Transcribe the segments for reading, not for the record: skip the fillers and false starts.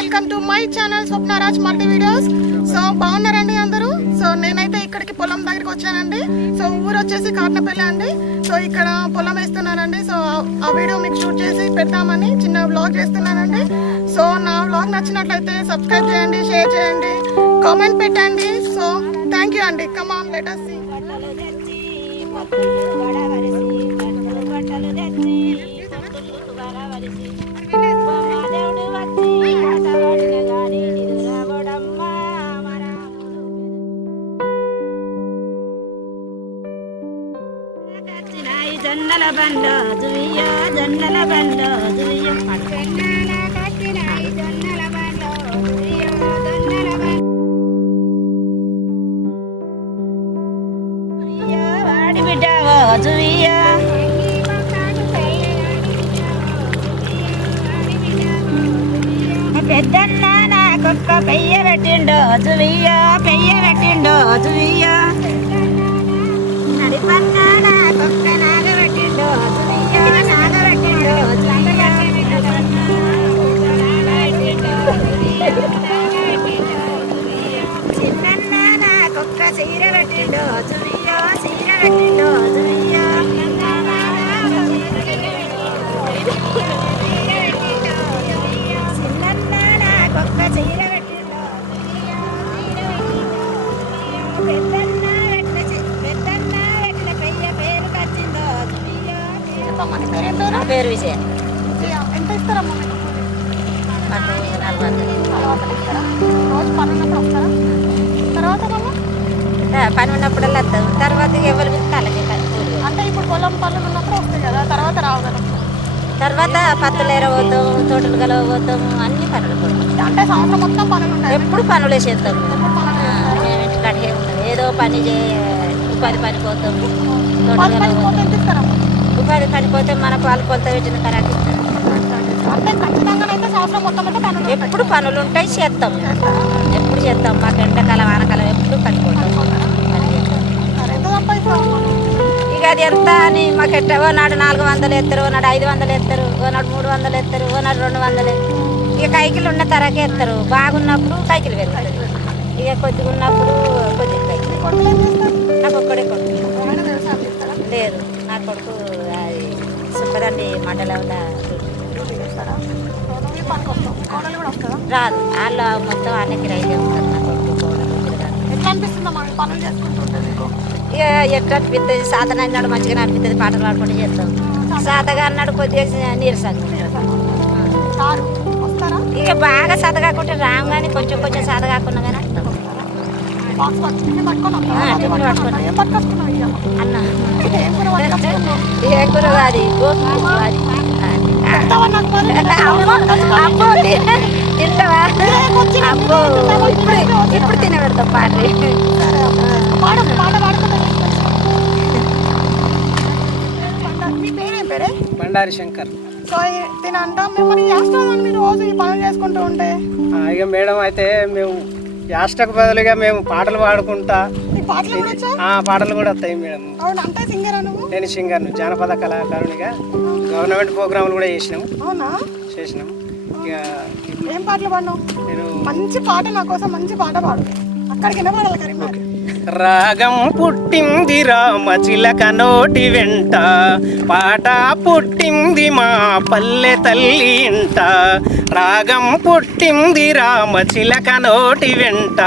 Welcome to my channel Swapnaraj multi videos. So బాగున్నారండి అందరూ. So నేనైతే ఇక్కడికి పొలం దగ్గరికి వచ్చానండి. సో ఊరు వచ్చేసి కాట్నపల్లి అండి. సో ఇక్కడ పొలం వేస్తున్నానండి. సో ఆ వీడియో మీకు షూట్ చేసి పెడతామని చిన్న వ్లాగ్ చేస్తున్నానండి. సో నా వ్లాగ్ నచ్చినట్లయితే సబ్స్క్రైబ్ చేయండి, షేర్ చేయండి, కామెంట్ పెట్టండి. సో థ్యాంక్ యూ అండి. Come on let us see. జొన్నల బండో దుయ్యో జొన్నల బండో దుయ్యో పట్టెన్నాల కట్టినాయి జొన్నల బండో దుయ్యో జొన్నల బండో దుయ్యో వాడి బిడ్డవో దుయ్యో పెద్దన్న నాకొక్క పెయ్య పెట్టిండో దుయ్యో పెయ్య పెట్టిండో దుయ్యో నడిపన్న నాకొక్క నాగబెట్టిండో దుయ్యో నాగబెట్టిండో చిన్నన్న నాకొక్క చీర పెట్టిండో దుయ్యో చీర పెట్టిండో దుయ్యో చిన్నన్న నాకొక్క చీర పెట్టిండో పెద్దన్న పెద్దన్న ఎట్ల పెయ్య పేరు కచ్చిందో పేరు విజయ. ఎంత ఇస్తారమ్మా మీకు? మాకు 400 ఇస్తారా? రోజు పని ఉన్నప్పుడు వస్తారా? తర్వాత పని ఉన్నప్పుడల్లా వస్తాం. తర్వాత ఎవరు పిలుస్తాలకి అంటే ఇప్పుడు పొలం పనులు ఉన్నప్పుడు వస్తాయి కదా, తర్వాత రావు కదా. తర్వాత పత్తులేర పోతాం, తోటలు కలవ పోతాము, అన్ని పనులు పోతాం. అంటే సంవత్సరం మొత్తం పనులు ఉంటాయి. ఎప్పుడు పనులే చేస్తాం. మేము ఇంటికాడ ఏముండదు, ఏదో పని ఉపాధి పని పోతాము. తోటలు కలవ పోతాం. ఉపాధి పని పోతే మన పాలు కొలత పెట్టిన కరెక్ట్ ఇస్తారు. అంటే ఖచ్చితంగా అయితే సంవత్సరం మొత్తం అయితే పనులు ఎప్పుడు పనులు ఉంటాయి, చేస్తాం. ఎప్పుడు చేస్తాం. మాకు ఎండాకాలం వానకాలం ఎప్పుడు పనిపోతాం. ఇక అది ఎంత అని మాకు ఎట్ట ఓనాడు 400 ఎత్తారు, ఓనాడు 500 ఎత్తారు, ఓనాడు 300 ఎత్తారు, ఓనాడు 200. ఇక కైకిలు ఉన్న తరకే ఎత్తారు. బాగున్నప్పుడు కైకిలు వెళ్తారు. ఇక కొద్దిగా ఉన్నప్పుడు కొద్దిగా కైకిలు. నాకు ఒక్కడే కొడుకు లేదు. నా కొడుకు అది సుఖదండి మండలంలో రాదు. వాళ్ళు మొత్తం అన్నకి రైతే ఉంటారు. నా కొడుకు ఎట్లా అనిపిస్తుందమ్మా పనులు చేసుకుంటుంటే? ఇక ఎట్లా అనిపిస్తుంది, సాధన అన్నాడు మంచిగా అనిపిస్తుంది. పాటలు పాడుకుంటూ చేస్తాం. సాతగా అన్నాడు కొద్దిగా నీరసంగా. ఇక బాగా సాత కాకుంటే రాము, కానీ కొంచెం కొంచెం సాత కాకుండా కానీ వస్తాం. అన్న ఏ కూర అది అబ్బో తింటావా? అబ్బో ఇప్పుడు తినబెడతాం. బండారి శంకర్. సో తినంటా మిమ్మల్ని చేస్తామని మీరు రోజు ఈ పనులు చేసుకుంటూ ఉంటే ఇక మేడం అయితే మేము యాస్టకు బదులుగా మేము పాటలు పాడుకుంటా. పాటలు కూడా వస్తాయి మేడం. అంటే సింగర్ నువ్వు? నేను సింగర్ను, జానపద కళాకారునిగా గవర్నమెంట్ ప్రోగ్రాంలు కూడా చేసినాం. ఇక ఏం పాటలు పాడినావు? నేను మంచి పాట నా కోసం మంచి పాట పాడు. అక్కడికి వినపడాలి కరీంనగర్. రాగం పుట్టింది రామ చిలక నోటి వెంట, పాట పుట్టింది మా పల్లె తల్లి ఇంట. రాగం పుట్టింది రామ చిలక నోటి వెంట,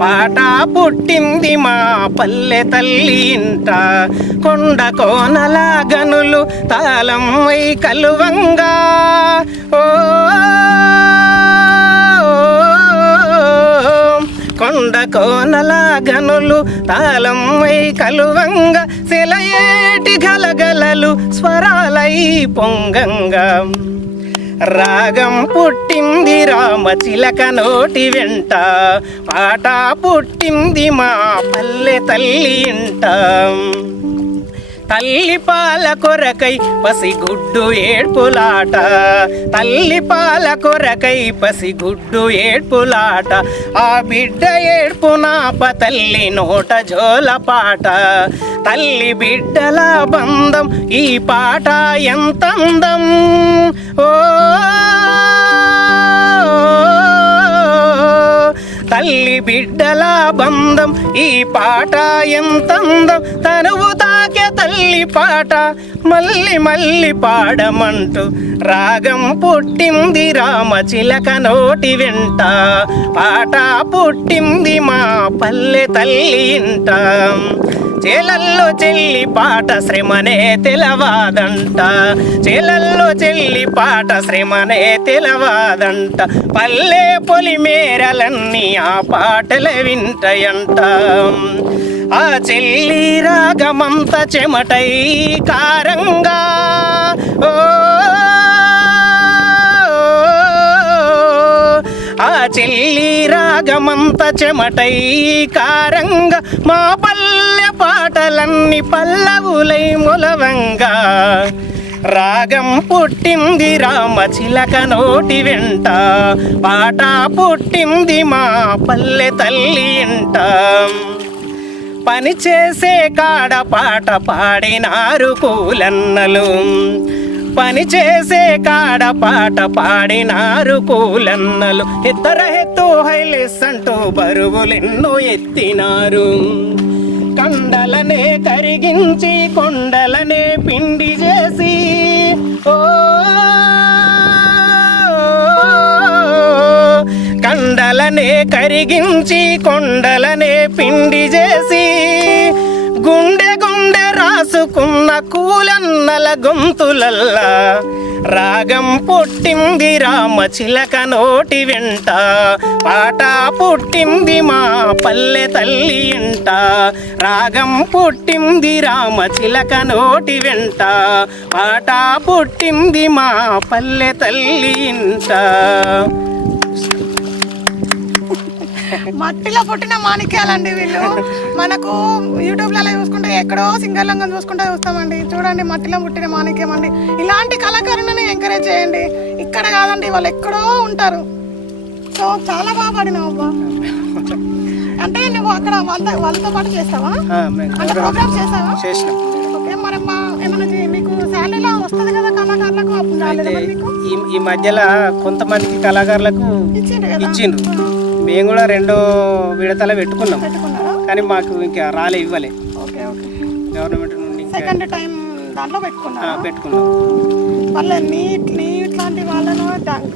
పాట పుట్టింది మా పల్లె తల్లి ఇంట. కొండ కోనల గనులు తాళం వై కలువంగా, ఓ కొండ కోనల గనులు తాళం వై కలువంగా, సెలయేటి గలగలలు స్వరాలై పొంగంగా. రాగం పుట్టింది రామ చిలక నోటి వెంట, పాట పుట్టింది మా పల్లె తల్లి ఇంట. తల్లి పాల కొరకై పసిగుడ్డు ఏడ్పులాట, తల్లి పాల కొరకై పసిగుడ్డు ఏడ్పులాట. ఆ బిడ్డ ఏడ్పు నాప తల్లి నోట జోల పాట. తల్లి బిడ్డల బంధం ఈ పాట ఎంత అందం. ఓ తల్లి బిడ్డల బంధం ఈ పాట ఎంతందం తనువు తాకే తల్లి పాట మళ్ళీ మళ్ళీ పాడమంటూ రాగం పుట్టింది రామచిలక నోటి వెంట పాట పుట్టింది మా పల్లె తల్లి ఇంట చేలల్లో చెల్లి పాట శ్రమనే తెలవాదంట చేలల్లో చెల్లి పాట శ్రమనే తెలవాదంట పల్లె పొలిమేరలన్నీ ఆ పాటలు వింటయంట ఆ చెల్లి రాగమంత చెమటై కారంగా ఓ ఆ చెల్లి రాగమంత చెమటై కారంగా మా పల్లె పాటలన్నీ పల్లవులై మొలవంగా రాగం పుట్టింది రామచిలక నోటి వెంట పాట పుట్టింది మా పల్లె తల్లి ఇంట పని చేసే కాడ పాట పాడినారు కూలన్నలు పని చేసే కాడ పాట పాడినారు కూలన్నలు ఇద్దర ఎత్తు హైలెస్ అంటూ బరువులెన్నో ఎత్తినారు కండలనే కరిగించి కొండలనే పిండి చేసి ఓ కండలనే కరిగించి కొండలనే పిండి చేసి గుండె గుండె రాసుకున్న కూలన్నల గొంతులల్లా రాగం పుట్టింది రామచిలక నోటి వెంట పాట పుట్టింది మా పల్లె తల్లి ఇంట రాగం పుట్టింది రామచిలక నోటి వెంట పాట పుట్టింది మా పల్లె తల్లి ఇంట మట్టిలో పుట్టిన మాణిక్యాలండి వీళ్ళు. మనకు యూట్యూబ్లలో చూసుకుంటే ఎక్కడో సింగర్లంగా చూసుకుంటే చూస్తామండి. చూడండి, మట్టిలో పుట్టిన మాణిక్యం అండి. ఇలాంటి కళాకారులను ఎంకరేజ్ చేయండి. ఇక్కడ కాదండి, వాళ్ళు ఎక్కడో ఉంటారు. సో చాలా బాగా పాడినావు అబ్బా. అంటే నువ్వు అక్కడ వాళ్ళతో పాటు చేస్తావా? అంటే ప్రోగ్రామ్స్ చేస్తావా? ఓకే, మరి ఏమన్నా మీకు శాలరీలా వస్తుంది కదా కళాకారులకు? అప్పుడు రాలేదా మరి మీకు? ఈ మధ్యలో కొంతమందికి కళాకారులకు ఇచ్చిండ్రు. మేము కూడా 2 విడతలు పెట్టుకున్నాం, కానీ మాకు ఇంకా రాలే, ఇవ్వలే. ఓకే ఓకే, గవర్నమెంట్ నుండి సెకండ్ టైం దాంట్లో పెట్టుకున్నాం. మళ్ళీ నీట్ లాంటి వాళ్ళను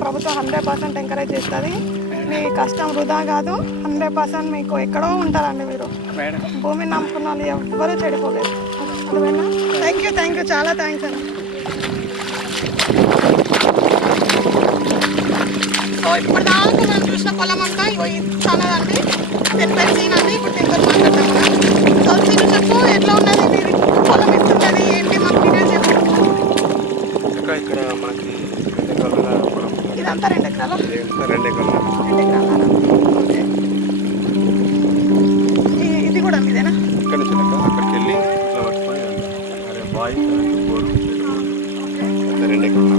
ప్రభుత్వం 100% ఎంకరేజ్ చేస్తుంది. మీ కష్టం వృధా కాదు. 100% మీకు ఎక్కడో ఉంటారండి మీరు. భూమిని నమ్ముకున్న వాళ్ళు ఎవ్వరూ చెడిపోలేదు. అర్థమైనా? థ్యాంక్ యూ, చాలా థ్యాంక్స్ అండి. సో ఇప్పుడు దాకా మనం చూసిన పొలం అంతా చాలాదండి. దీని పేరు సీన్ అండి. ఇప్పుడు దీంతో మాట్లాడతాం. సో సీన్ చెప్పు, ఎట్లా ఉన్నది మీరు పొలం ఇస్తున్నది ఏంటి, మాకు డీటెయిల్స్ చెప్పు. ఇక్కడ మనకి ఇదంతా 2 ఎకరాలు. 2 ఎకరాలు. ఓకే, ఇది కూడా మీదేనా? ఇక్కడ నుంచి అక్కడికి వెళ్ళి ఇట్లా పట్టుకొని బాయ్ 2 ఎకరాలు.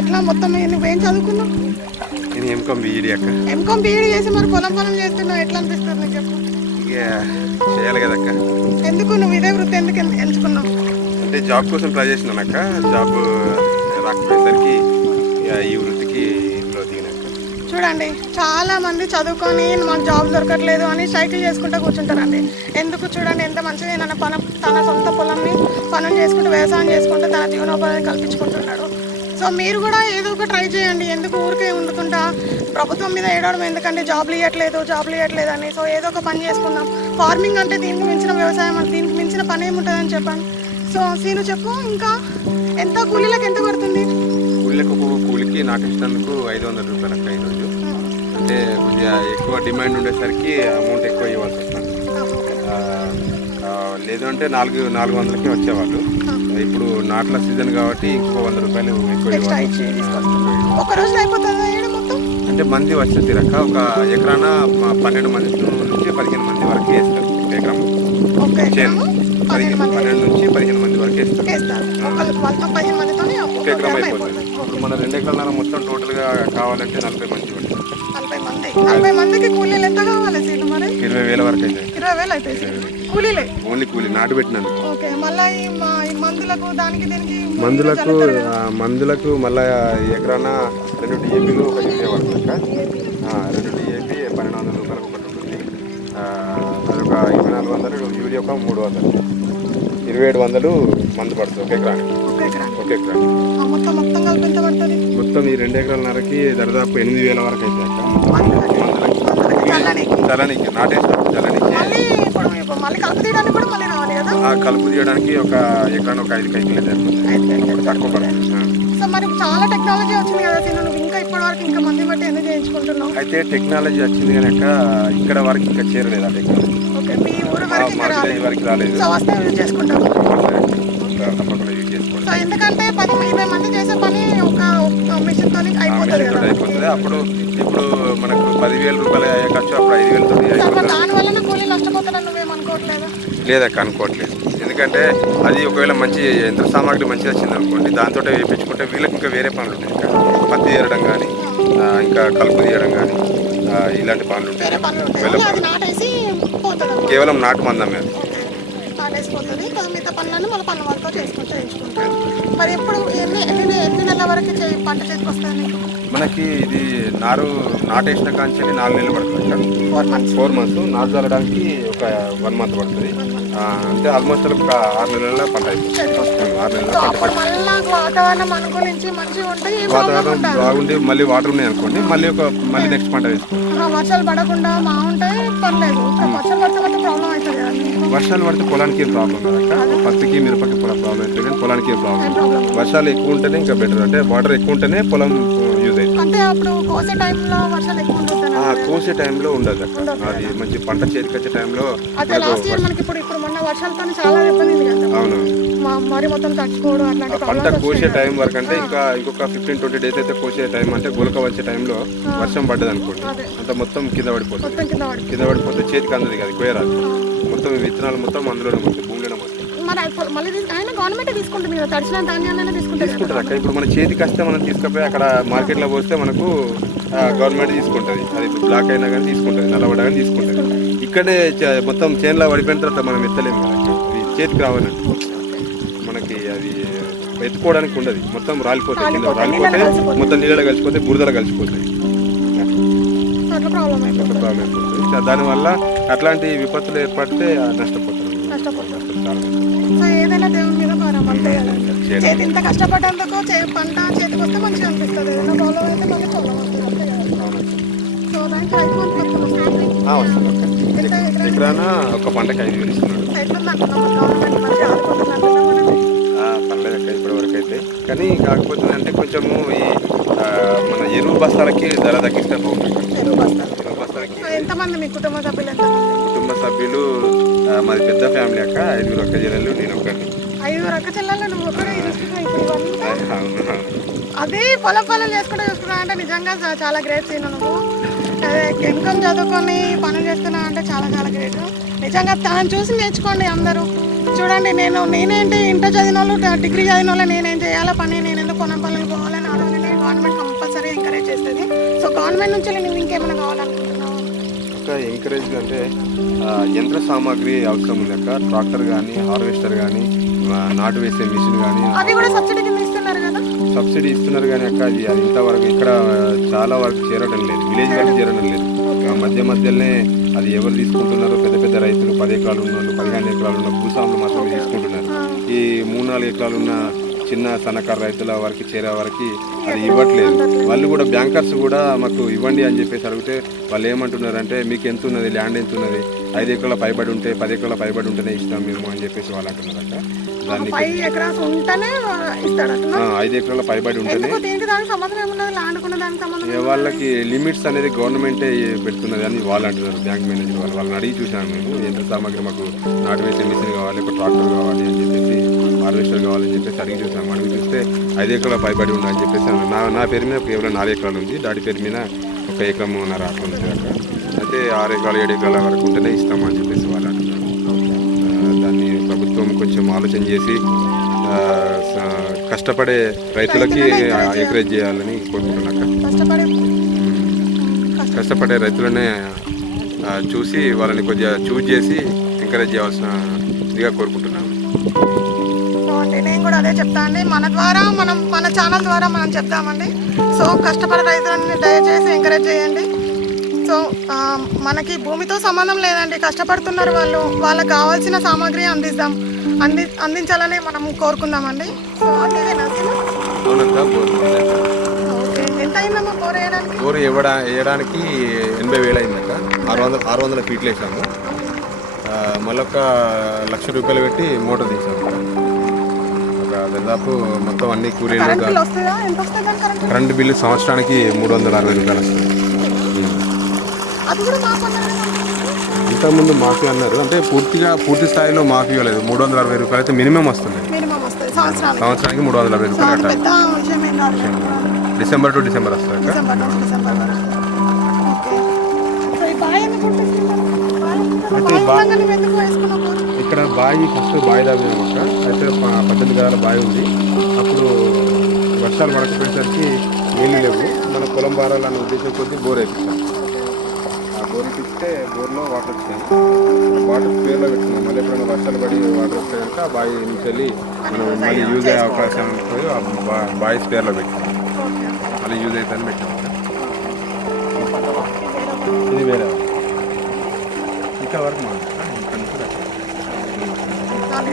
ఎట్లా మొత్తం నువ్వేం చదువుకున్నావు? ఇది ఎంకామ్ బీఈడీ అక్క. ఎంకామ్ బీఈడీ చేసి మరి పొలం చేస్తున్నావు, ఎట్లా అనిపిస్తుంది నీకు చెప్పు? ఇక చేయాలి కదా అక్క. ఎందుకు నువ్వు ఇదే వృత్తి ఎందుకు ఎంచుకున్నావు? అంటే జాబ్ కోసం ట్రై చేసినాను అక్క. జాబ్ రాకపోయేసరికి ఇక ఈ వృత్తికి ఇందులో దిగినాక. చూడండి, చాలా మంది చదువుకొని మాకు జాబ్ దొరకట్లేదు అని సైకిల్ చేసుకుంటూ కూర్చుంటారండి. ఎందుకు? చూడండి ఎంత మంచిగా తన సొంత పొలంని పనులు చేసుకుంటూ వ్యవసాయం చేసుకుంటూ తన జీవనోపాధి కల్పించుకుంటున్నాడు. సో మీరు కూడా ఏదో ఒక ట్రై చేయండి. ఎందుకు ఊరికే ఉండుకుంటా ప్రభుత్వం మీద ఏడవడం ఎందుకంటే జాబ్లు ఇవ్వట్లేదు అని. సో ఏదో ఒక పని చేసుకుందాం. ఫార్మింగ్ అంటే దీనికి మించిన వ్యవసాయం అంటే దీనికి మించిన పని ఏముంటుందని చెప్పండి. సో సీను చెప్పు, ఇంకా ఎంత కూలీలకు ఎంత పడుతుంది? కూలికి నాకు ఇచ్చినందుకు 500 రూపాయలు అక్క ఈరోజు. అంటే కొద్దిగా ఎక్కువ డిమాండ్ ఉండేసరికి అమౌంట్ ఎక్కువ ఇవ్వాల్సి వస్తుంది. లేదు అంటే 400కే వచ్చేవాళ్ళు. ఇప్పుడు నాట్ల సీజన్ కాబట్టి ఇంకో 100 రూపాయలు ఎక్కువ ఇవ్వాలి. ఒక రోజు అయిపోతుందా మొత్తం? అంటే మంది వచ్చేది రక్క. ఒక ఎకరాన 12 మంది నుంచి 15 మంది వరకు వేస్తారు. ఎకరం 12 నుంచి 15 మంది వరకు వేస్తారు. ఒక ఎకరం అయిపోతుంది. ఇప్పుడు మన 2 ఎకరాల మొత్తం టోటల్గా కావాలంటే 40 మంది పడుతుంది. 40 మందికి కూలీలు ఎంత కావాలి సీను మరి? 20,000 వరకు అయితే. 20,000 అయితే కూలీలే? ఓన్లీ కూలీ నాటు పెట్టినందుకు. ఓకే, మళ్ళీ ఈ మందులకు దానికి దీనికి మందులకు మళ్ళీ ఎకరాన 2 DAPలు 1 యూరియా పడుతుంది. 2 DAP 1200 రూపాయలు ఇది ఒక 300, 2700 మందు పడుతుంది ఒక ఎకరానికి. ఒక ఎకరానికి మొత్తం కలిపి ఎంత పడుతుంది? మొత్తం ఈ 2 ఎకరాలన్నరకి దాదాపు 8000 వరకు అయితే చల్లనికి నాటేసినప్పుడు చల్లనికి కలుపు తీయడానికి ఒక ఎకరానికి ఒక 5 కైకిలు సరిపోతుంది, తక్కువ పడుతుంది. సో మరి చాలా టెక్నాలజీ వచ్చింది కదా సీను, నువ్వు ఇంకా ఇప్పటి వరకు ఇంకా మంది బట్టి ఎందుకు చేయించుకుంటున్నావు? అయితే టెక్నాలజీ వచ్చింది కనుక ఇక్కడ వరకు ఇంకా చేరలేదు ఆ టెక్నాలజీ. ఓకే, మీ ఊరు వరకు ఇంకా రాలేదు. వరకు రాలేదు. సో వస్తే యూజ్ చేసుకుంటావు. తప్పకుండా యూజ్ చేసుకోండి. సో ఎందుకంటే 10-20 మంది చేసే పని ఒక మిషన్ తోని అయిపోతుంది కదా. అయిపోతుంది. అప్పుడు ఇప్పుడు మనకు 10,000 రూపాయలు అయ్యే ఖర్చు అప్పుడు 5,000 తోటి అయిపోతుంది. దాని వల్ల కూలీ నష్టపోతాడని నువ్వేమనుకోవట్లేదా? లేదక్క, అనుకోవట్లేదు. ఎందుకంటే అది ఒకవేళ మంచి యంత్ర సామాగ్రి మంచిగా వచ్చింది అనుకోండి, దాంతో వేయించుకుంటే వీళ్ళకి ఇంకా వేరే పనులు ఉంటాయి. ఇంకా పత్తి తీయడం కానీ, ఇంకా కలుపు తీయడం కానీ, ఇలాంటి పనులు ఉంటాయి. కేవలం నాటు మందం మీద నాటేసిపోతుంది. మిగతా పనులను మళ్ళీ పనుల వాళ్ళతో చేయించుకుంటారు. మరి ఎప్పుడు ఎన్ని నెలల వరకు పంట చేతికి వస్తుంది? మనకి ఇది నాటేసిన కాంచి 4 నెలలు పడుతుంది. 4 మంత్స్. నాటు చల్లడానికి ఒక 1 మంత్ పడుతుంది. అంటే ఆల్మోస్ట్ ఒక 6 నెలల పంట అయిపోతుంది. 6 నెలల వాతావరణం అనుకూలించి మంచిగా ఉంటాయి. వాతావరణం బాగుండి మళ్ళీ వాటర్ ఉన్నాయి అనుకోండి, మళ్ళీ నెక్స్ట్ పంట వేసుకోండి. వర్షాలు పడకుండా బాగుంటాయి, పర్లేదు. వర్షాలు పడితే మాత్రం ప్రాబ్లం అవుతుంది కదా. వర్షాలు పడితే పొలానికి ఏం ప్రాబ్లం కదా, పత్తికి మిరపకి ప్రాబ్లం అవుతుంది, కానీ పొలానికి ఏం ప్రాబ్లం. వర్షాలు ఎక్కువ ఉంటేనే ఇంకా బెటర్, అంటే వాటర్ ఎక్కువ ఉంటేనే పొలం యూజ్ అవుతుంది. అంటే అప్పుడు కోసే టైంలో వర్షాలు ఎక్కువ ఉంటుంది. కోసే టైంలో ఉండదు అక్కడ, అది మంచి పంట చేతికి వచ్చే టైంలో. అదే లాస్ట్ ఇయర్ మనకి ఇప్పుడు మొన్న వర్షాలతో చాలా ఇబ్బంది కదా. అవును, మరి మొత్తం తట్టుకోవడం అట్లాంటి పంట కోసే టైం వరకు అంటే ఇంకొక 15-20 డేస్ అయితే కోసే టైం అంటే గులక వచ్చే టైంలో వర్షం పడ్డది అనుకోండి, అంత మొత్తం కింద పడిపోతుంది. కింద పడిపోతే చేతికి అందదు కదా, కోయరాదు. మొత్తం విత్తనాలు మొత్తం అందులోనే వస్తాయి, భూమిలోనే వస్తాయి. మళ్ళీ ఆయన గవర్నమెంట్ తీసుకుంటుంది కదా, తడిచిన ధాన్యాన్ని తీసుకుంటారు అక్క. ఇప్పుడు మన చేతికి వస్తే మనం తీసుకుపోయి అక్కడ మార్కెట్లో పోస్తే మనకు గవర్నమెంట్ తీసుకుంటుంది. అది బ్లాక్ అయినా కానీ తీసుకుంటుంది, నల్లబడ్డా కానీ తీసుకుంటుంది. ఇక్కడే మొత్తం చేనులో పడిపోయిన తర్వాత మనం ఎత్తలేము కదా, అది చేతికి రావాలంటే మనకి అది ఎత్తుకోవడానికి ఉండదు, మొత్తం రాలిపోతాయి. కింద రాలిపోతే మొత్తం నీళ్ళలో కలిసిపోతే బురదలో కలిసిపోతాయి. ప్రాబ్లం అయిపోతుంది. దానివల్ల అట్లాంటి విపత్తులు ఏర్పడితే నష్టపోతారు. సో ఏదైనా దేవుని మీద భారం అంతే కదా. చేతి ఇంత కష్టపడేందుకు పంట చేతికి వస్తే మంచిగా అనిపిస్తుంది. ఏదైనా ప్రాబ్లం అయితే మళ్ళీ ప్రాబ్లం వస్తుంది అంతే కదా. సో దానికి 5 మంత్స్ వస్తుంది. ఎకరానా ఒక పంటకి 5,000 ఇస్తున్నాడు. పర్లేదు అక్క ఇప్పటి వరకు అయితే. కానీ కాకపోతే అంటే కొంచెము ఈ మన ఎరువు బస్తాలకి ధర తగ్గిస్తే బాగుంటుంది. ఎరువు బస్తాలకి ఎంతమంది మీ కుటుంబ సభ్యులు? కుటుంబ సభ్యులు మాది పెద్ద ఫ్యామిలీ అక్క, 5 అక్క చెల్లెళ్ళు, నేను ఒకటి. 5 అక్క చెల్లెళ్ళు, నువ్వు ఒకటి. అదే పొలం చేసుకుంటా అంటే నిజంగా చాలా గ్రేట్ సీన్. నువ్వు అదే ఎంకం చదువుకొని పనులు చేస్తున్నా అంటే చాలా చాలా గ్రేట్. నిజంగా తనని చూసి నేర్చుకోండి అందరూ. చూడండి, నేనేంటి ఇంటర్ చదివిన వాళ్ళు, డిగ్రీ చదివిన వాళ్ళు నేనేం చేయాలా పని, నేను ఎందుకు పొలం పనులు పోవాలని ఆలోచన గవర్నమెంట్ కంపల్సరీ ఎంకరేజ్ చేస్తుంది. సో గవర్నమెంట్ నుంచి నువ్వు ఇంకేమైనా కావాలనుకుంటున్నావు? ఎంకరేజ్ అంటే యంత్ర సామాగ్రి అవసరం ఉంది అక్క. ట్రాక్టర్ కానీ, హార్వెస్టర్ కానీ, నాటు వేసే మిషన్ కానీ, అది కూడా సబ్సిడీ కింద ఇస్తున్నారు కదా. సబ్సిడీ ఇస్తున్నారు కానీ అక్క అది ఇంతవరకు ఇక్కడ చాలా వరకు చేరడం లేదు, విలేజ్ వరకు చేరడం లేదు. మధ్యలోనే అది ఎవరు తీసుకుంటున్నారు, పెద్ద పెద్ద రైతులు 10 ఎకరాలు ఉన్న వాళ్ళు, 15 ఎకరాలు ఉన్న భూస్వాములు మాత్రమే తీసుకుంటున్నారు. ఈ 3-4 ఎకరాలు ఉన్న చిన్న సన్నకారు రైతుల వరకు చేరే వరకు అది ఇవ్వట్లేదు. వాళ్ళు కూడా బ్యాంకర్స్ కూడా మాకు ఇవ్వండి అని చెప్పేసి అడిగితే వాళ్ళు ఏమంటున్నారంటే, మీకు ఎంత ఉన్నది, ల్యాండ్ ఎంత ఉన్నది, 5 ఎకరాల పైబడి ఉంటే 10 ఎకరాల పైబడి ఉంటేనే ఇస్తాం మేము అని చెప్పేసి వాళ్ళు అంటున్నారట. దాన్ని 5 ఎకరాలు ఉంటేనే ఇస్తాడట. 5 ఎకరాల పైబడి ఉంటేనే. వాళ్ళకి లిమిట్స్ అనేది గవర్నమెంటే పెడుతున్నది అని వాళ్ళు అంటున్నారు, బ్యాంక్ మేనేజర్ వాళ్ళు. వాళ్ళని అడిగి చూసాము మేము, యంత్ర సామాగ్రి మాకు నాటు వేసే మిషన్ కావాలి, ఒక ట్రాక్టర్ కావాలి అని చెప్పేసి, హార్వెస్టర్ కావాలని చెప్పేసి అడిగి చూసాము. అడిగి చూస్తే 5 ఎకరాల పైబడి ఉందని చెప్పేసి నా పేరు మీద కేవలం 4 ఎకరాలు ఉంది, డాడీ పేరు మీద 1 ఎకరం అట్లా ఉంది అక్కడ. అయితే 6 ఎకరాలు 7 ఎకరాల వరకు ఉంటేనే ఇస్తామని చెప్పేసి వాళ్ళు అంటున్నారు. దాన్ని ప్రభుత్వం కొంచెం ఆలోచన చేసి కష్టపడే రైతులకి ఎంకరేజ్ చేయాలని కోరుకుంటున్నాక. కష్టపడే రైతులనే చూసి వాళ్ళని కొద్దిగా చూజ్ చేసి ఎంకరేజ్ చేయాల్సిన ఇదిగా కోరుకుంటున్నాను. నేను కూడా అదే చెప్తా అండి. మన ఛానల్ ద్వారా మనం చెప్తామండి. సో కష్టపడే రైతులని దయచేసి ఎంకరేజ్ చేయండి. సో మనకి భూమితో సంబంధం లేదండి, కష్టపడుతున్నారు వాళ్ళు, వాళ్ళకి కావాల్సిన సామాగ్రి అందించాలని మనం కోరుకుందామండి. సో అదేనా అసలు? అవునక్క, బోర్ ఓకే, ఎంత అయిందమ్మా బోర్ వేయడానికి? బోర్ వేయడానికి 80,000 అయిందక్క. 600 ఫీట్లు వేసాము. మళ్ళీ ఒక 1,00,000 రూపాయలు పెట్టి మోటార్ తీసాము. ఒక దాదాపు మొత్తం అన్ని కూలీలు కరెంట్ బిల్ వస్తుందా? ఎంత వస్తుంది దాని కరెంట్? కరెంటు బిల్లు సంవత్సరానికి 360 రూపాయలు వస్తుంది. అది కూడా మాకు అన్నారు. ఇంతకుముందు మాఫీ అన్నారు, అంటే పూర్తి స్థాయిలో మాఫీ ఇవ్వలేదు. 360 రూపాయలు అయితే మినిమం వస్తుంది. మినిమం వస్తుంది సంవత్సరానికి. సంవత్సరానికి 360 సో రూపాయలు అది కట్టాలి. పెద్ద విషయం ఏం కాదు. డిసెంబర్ టు డిసెంబర్ వస్తుంది అక్క. డిసెంబర్ టు డిసెంబర్ వరకు. ఓకే. సో ఈ బాయ్ ఎందుకు ఉంటుంది? బాయ్ ఉండగానే ఎందుకు వేసుకున్నావు? ఇక్కడ బావి ఫస్ట్ బావి దాగినాము అక్క. అయితే 18 గదాల బావి ఉంది. అప్పుడు వర్షాలు పడకపోయేసరికి నీళ్ళు లేవు, మన పొలం బారాలన్న ఉద్దేశం కొద్దీ బోర్ వేపిస్తాం. ఆ బోర్ వేపిస్తే బోర్లో వాటర్ వచ్చినాయి. వాటర్ స్పేర్లో పెట్టుకున్నాం. మళ్ళీ ఎప్పుడైనా వర్షాలు పడి వాటర్ వస్తే కనుక ఆ బావి నుంచి వెళ్ళి మనం మళ్ళీ యూజ్ అయ్యే అవకాశం పోయి ఆ బావి స్పేర్లో పెట్టాం. మళ్ళీ యూజ్ అవుతుందని పెట్టాం. ఇది వేరే ఇక్కడ వరకు మా చాలా